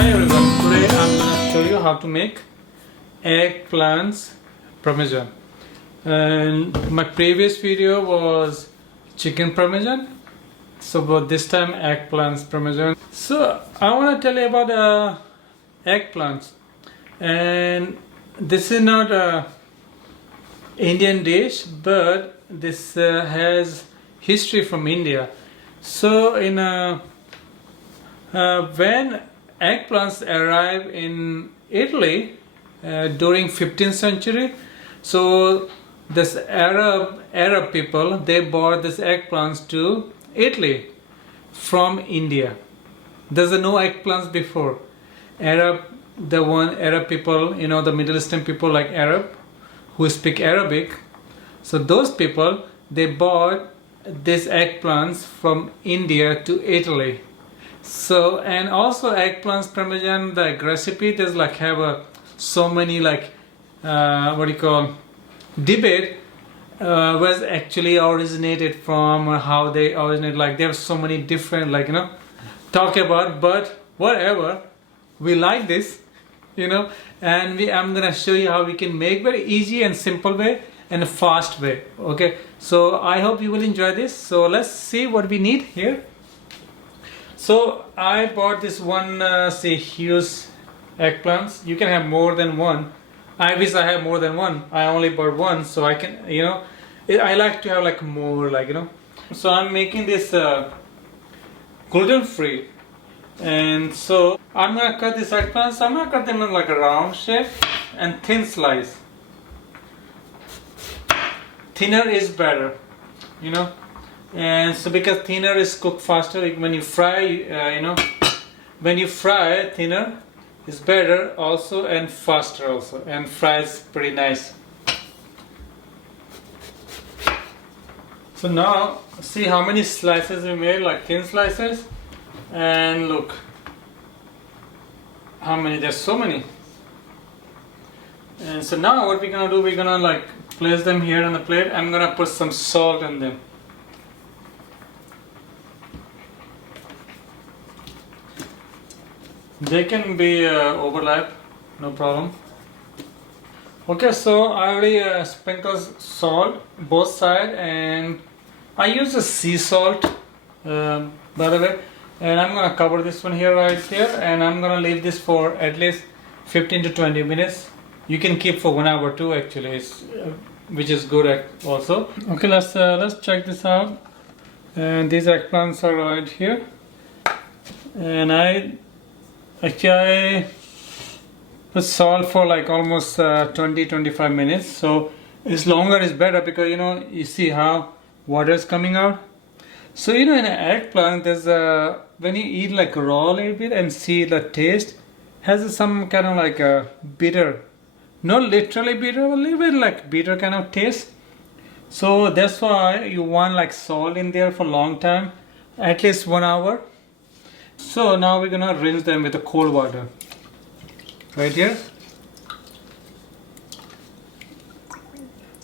Hi everyone, today I'm going to show you how to make eggplants parmesan. And my previous video was chicken parmesan, so but this time eggplants parmesan. So I want to tell you about eggplants, and this is not a Indian dish, but this has history from India. So when eggplants arrived in Italy during 15th century, so this Arab people, they brought this eggplants to Italy from India. There's no eggplants before. Arab people, the Middle Eastern people like Arab who speak Arabic. So those people, they bought these eggplants from India to Italy. So, and also eggplants parmesan, the recipe, there's so many debate was actually originated from, how they originate, there have so many different talk about, but whatever, we like this, and I'm gonna show you how we can make very easy and simple way and a fast way. Okay, so I hope you will enjoy this. So let's see what we need here. So I bought this one huge eggplants. You can have more than one. I wish I have more than one. I only bought one, so I can, I like to have more, So I'm making this gluten free, and so I'm gonna cut these eggplants. I'm gonna cut them in a round shape and thin slice. Thinner is better, and so because thinner is cooked faster, when you fry, when you fry, thinner is better also and faster also, and fries pretty nice. So now see how many slices we made, thin slices, and look how many, there's so many. And so now what we're gonna do, we're gonna place them here on the plate. I'm gonna put some salt in them. They can be overlap, no problem. Okay, so I already sprinkled salt both sides, and I use a sea salt, by the way. And I'm gonna cover this one here, right here, and I'm gonna leave this for at least 15 to 20 minutes. You can keep for 1 hour too, actually, which is good also. Okay, let's check this out. And these eggplants are right here, and I put salt for almost 20-25 minutes. So it's longer is better, because you see how water is coming out. So in an eggplant, there's when you eat raw a little bit and see the taste, has some kind of bitter, not literally bitter, a little bit bitter kind of taste. So that's why you want salt in there for a long time, at least 1 hour. So now we're gonna rinse them with the cold water right here.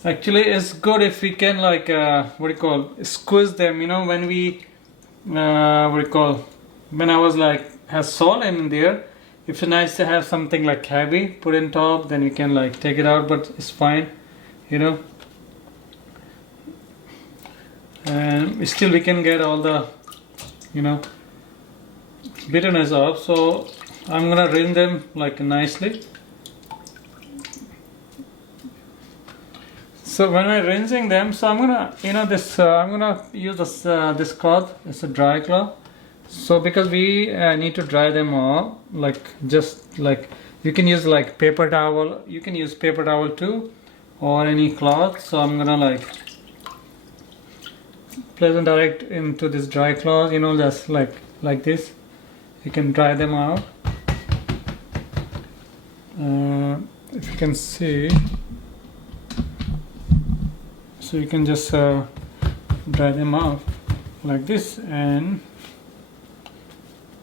Actually, it's good if we can squeeze them, when we when I was has salt in there. If it's nice to have something heavy put in top, then you can take it out, but it's fine, and still we can get all the bitterness off. So I'm gonna rinse them nicely. So when I'm rinsing them, so I'm gonna I'm gonna use this cloth. It's a dry cloth. So because we need to dry them all, you can use paper towel. You can use paper towel too, or any cloth. So I'm gonna place them direct into this dry cloth. Just like this. You can dry them out. If you can see, so you can just dry them out like this, and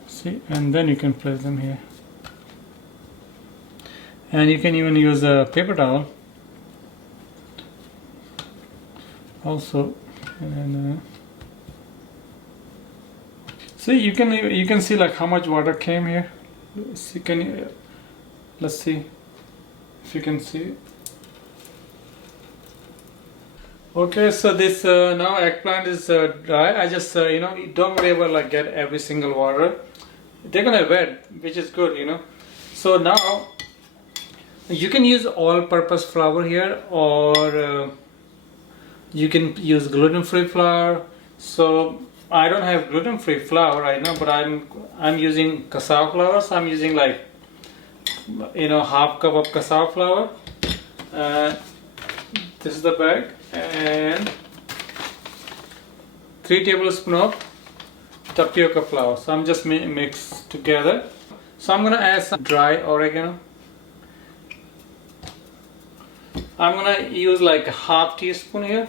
see, and then you can place them here. And you can even use a paper towel also, and see, you can see how much water came here. see, can you, let's see if you can see. Okay, so this now eggplant is dry. I just don't worry about like get every single water. They're gonna wet, which is good, So now you can use all-purpose flour here, or you can use gluten-free flour. So I don't have gluten-free flour right now, but I'm using cassava flour. So I'm using like half cup of cassava flour. This is the bag, and 3 tablespoons of tapioca flour. So I'm just mix together. So I'm gonna add some dry oregano. I'm gonna use like a half teaspoon here.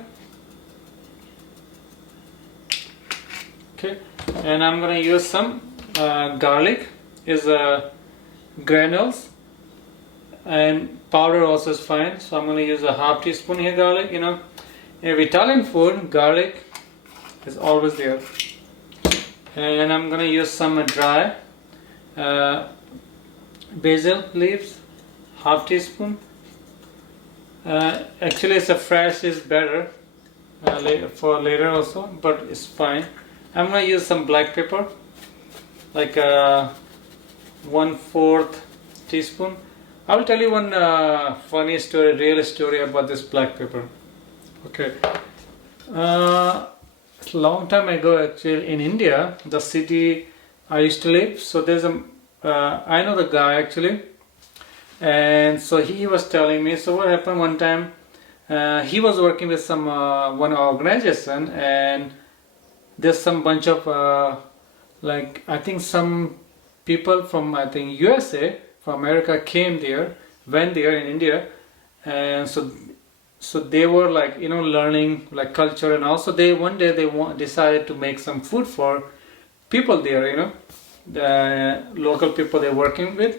Okay, and I'm gonna use some garlic, is granules, and powder also is fine. So I'm gonna use a half teaspoon here garlic. In Italian food, garlic is always there. And I'm gonna use some dry basil leaves, half teaspoon. Actually, it's a fresh is better for later also, but it's fine. I'm gonna use some black pepper, like 1/4 teaspoon. I will tell you one funny story, real story about this black pepper. Okay, long time ago, actually in India, the city I used to live. So there's I know the guy actually, and so he was telling me. So what happened one time? He was working with some one organization, and there's some bunch of like I think some people from I think USA, from America came there, went there in India, and so they were like learning like culture, and also one day they decided to make some food for people there, the local people they're working with.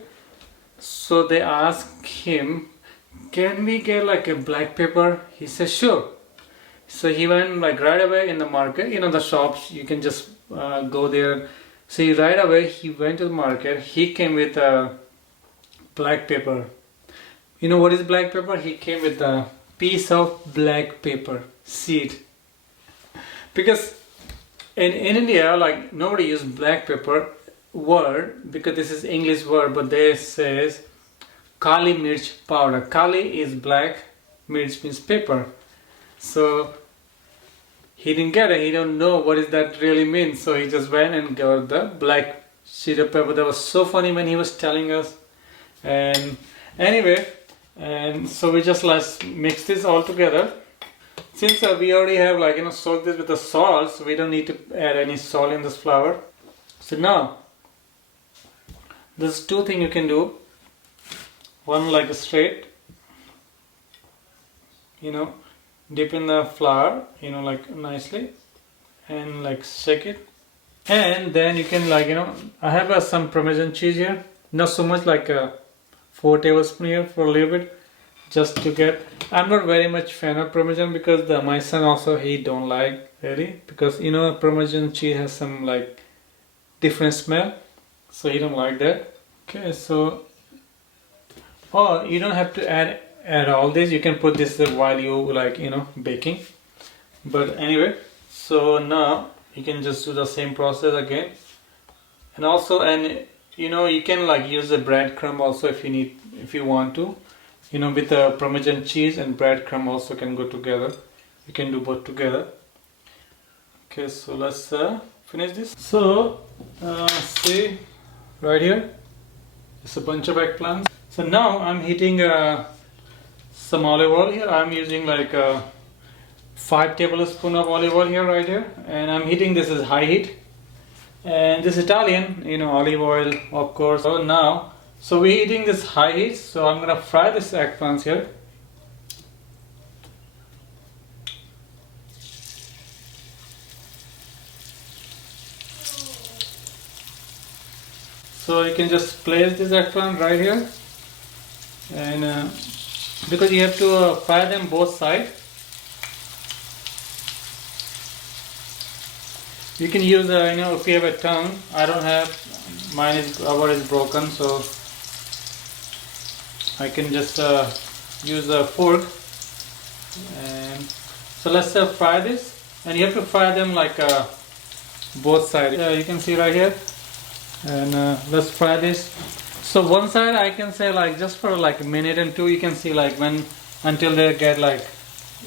So they asked him, can we get like a black pepper? He said sure. So he went like right away in the market, the shops, you can just go there. So right away he went to the market, he came with black pepper. You know what is black pepper? He came with a piece of black pepper seed. Because in India, like nobody uses black pepper word, because this is English word, but they says kali mirch powder. Kali is black, mirch means pepper. So he didn't get it, he don't know what does that really mean. So he just went and got the black sheet of pepper. That was so funny when he was telling us. And anyway, and so we just let's mix this all together. Since we already have like soaked this with the salt, so we don't need to add any salt in this flour. So now there's 2 things you can do. One like straight, dip in the flour, like nicely, and like shake it. And then you can like I have some parmesan cheese here, not so much, like 4 tablespoons here for a little bit, just to get. I'm not very much fan of parmesan because my son also he don't like really, because parmesan cheese has some like different smell, so he don't like that. Okay, so you don't have to add all this. You can put this while you like baking. But anyway, so now you can just do the same process again. And also, you can like use the breadcrumb also if you want to. With the parmesan cheese and breadcrumb also can go together. You can do both together. Okay, so let's finish this. So see right here, it's a bunch of eggplants. So now I'm heating some olive oil here. I'm using like 5 tablespoons of olive oil here, right here, and I'm heating this as high heat. And this Italian, olive oil, of course. So we're heating this high heat. So I'm gonna fry this eggplants here. So you can just place this eggplant right here, and because you have to fry them both sides. You can use you know, if you have a tongue. I don't have, mine is, our is broken, so I can just use a fork. And so let's fry this, and you have to fry them like both sides. You can see right here, and let's fry this. So one side I can say like just for like a minute and two. You can see like when until they get like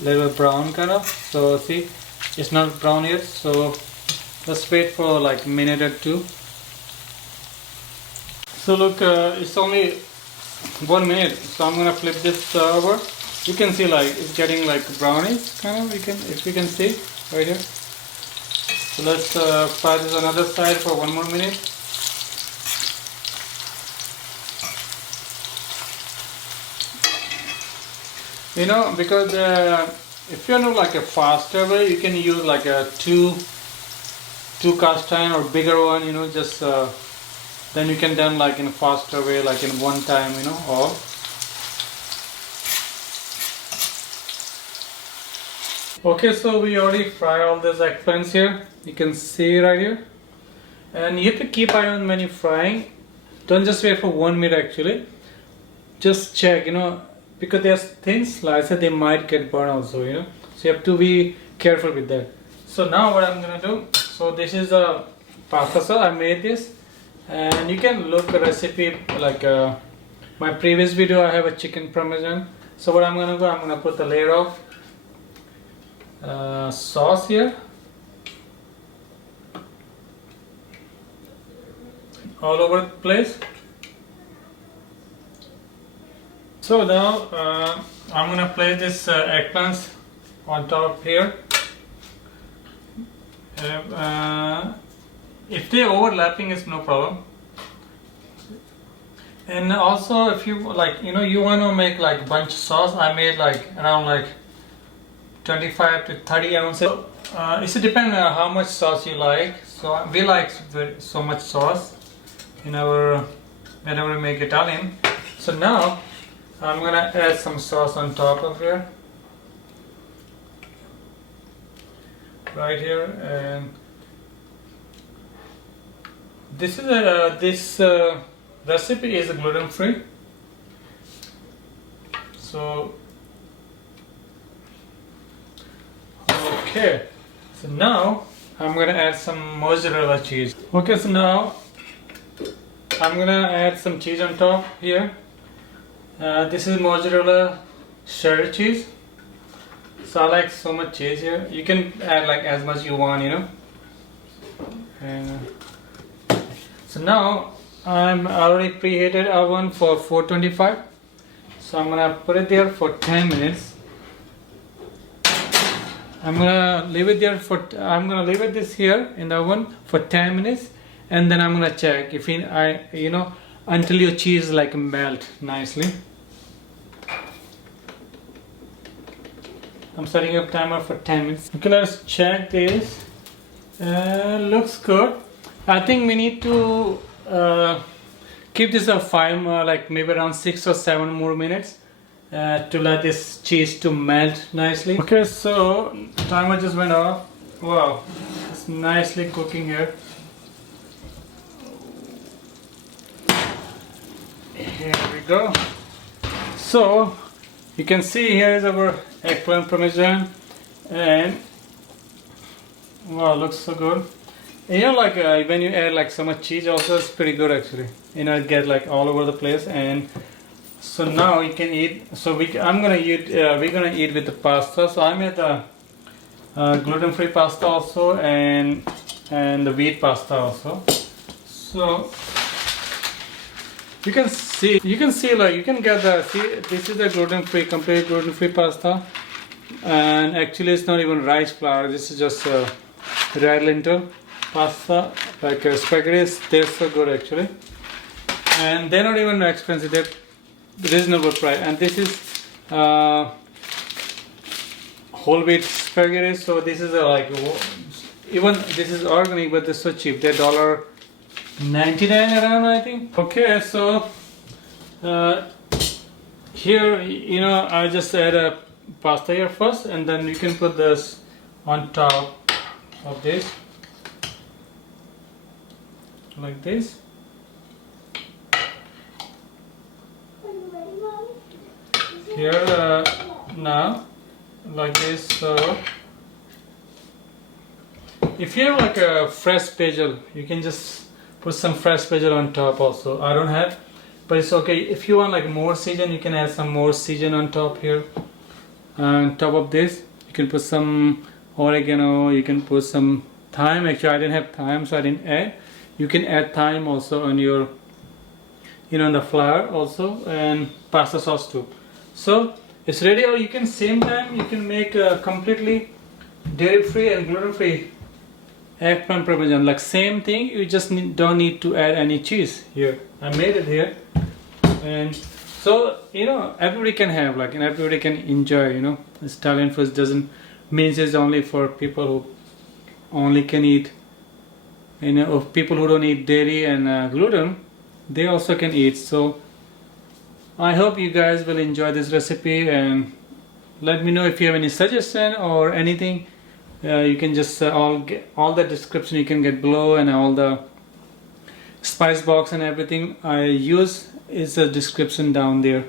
little brown kind of. So see, it's not brown yet. So let's wait for like a minute or two. So look, it's only 1 minute. So I'm gonna flip this over. You can see like it's getting like brownish kind of. You can, if you can see right here. So let's fry this on another side for 1 more minute. You know, because if you know like a faster way, you can use like a two cast iron or bigger one. You know, just then you can done like in a faster way, like in one time. You know, all. Okay, so we already fried all these eggplants here. You can see right here, and you have to keep eye on when you're frying. Don't just wait for 1 minute actually. Just check, you know, because there's thin slices, they might get burned also, you know. So you have to be careful with that. So now what I'm gonna do. So this is a pasta sauce. I made this, and you can look a recipe like my previous video. I have a chicken parmesan. So what I'm gonna do, I'm gonna put a layer of sauce here, all over the place. So now I'm gonna place this eggplants on top here. If they're overlapping, it's no problem. And also, if you like, you know, you want to make like bunch sauce, I made like around like 25 to 30 ounces. It's depending on how much sauce you like. So we like so much sauce in our whenever we make Italian. So now I'm gonna add some sauce on top of here, right here, and this is recipe is gluten free. So okay, so now I'm gonna add some mozzarella cheese. Okay, so now I'm gonna add some cheese on top here. This is mozzarella shredded cheese. So I like so much cheese here. You can add like as much you want, you know. And so now I'm already preheated oven for 425. So I'm gonna put it there for 10 minutes. I'm gonna leave it there for. I'm gonna leave it this here in the oven for 10 minutes, and then I'm gonna check if you know, until your cheese like melt nicely. I'm setting up timer for 10 minutes. Okay, let's check this. Looks good. I think we need to keep this a 5, like maybe around 6 or 7 more minutes to let this cheese to melt nicely. Okay, so timer just went off. Wow, it's nicely cooking here. Here we go. So you can see here is our eggplant parmesan, and wow, looks so good. And, you know, like when you add like so much cheese, also it's pretty good actually. You know, it get like all over the place. And so now you can eat. So we're gonna eat with the pasta. So I made the gluten-free pasta also, and the wheat pasta also. So you can see like you can get the, see, this is the gluten-free, complete gluten-free pasta, and actually it's not even rice flour. This is just red lentil pasta, like spaghetti. They're so good actually, and they're not even expensive. They're reasonable price. And this is whole wheat spaghetti. So this is like, even this is organic, but they're so cheap. They're $1.99 around, I think. Okay, so here, you know, I just add a pasta here first, and then you can put this on top of this. like this. Here now like this. So if you have like a fresh basil, you can just put some fresh basil on top also. I don't have, but it's okay. If you want like more season, you can add some more season on top here. On top of this, you can put some oregano, you can put some thyme. Actually, I didn't have thyme, so I didn't add. You can add thyme also on your, on the flour also, and pasta sauce too. So it's ready. Or you can same time you can make a completely dairy free and gluten free eggplant parmesan. Like same thing, you just don't need to add any cheese here. I made it here, and so everybody can have like, and everybody can enjoy. Italian food doesn't means it's only for people who only can eat. Of people who don't eat dairy and gluten, they also can eat. So I hope you guys will enjoy this recipe, and let me know if you have any suggestion or anything. You can just all the description you can get below, and all the spice box and everything I use is a description down there.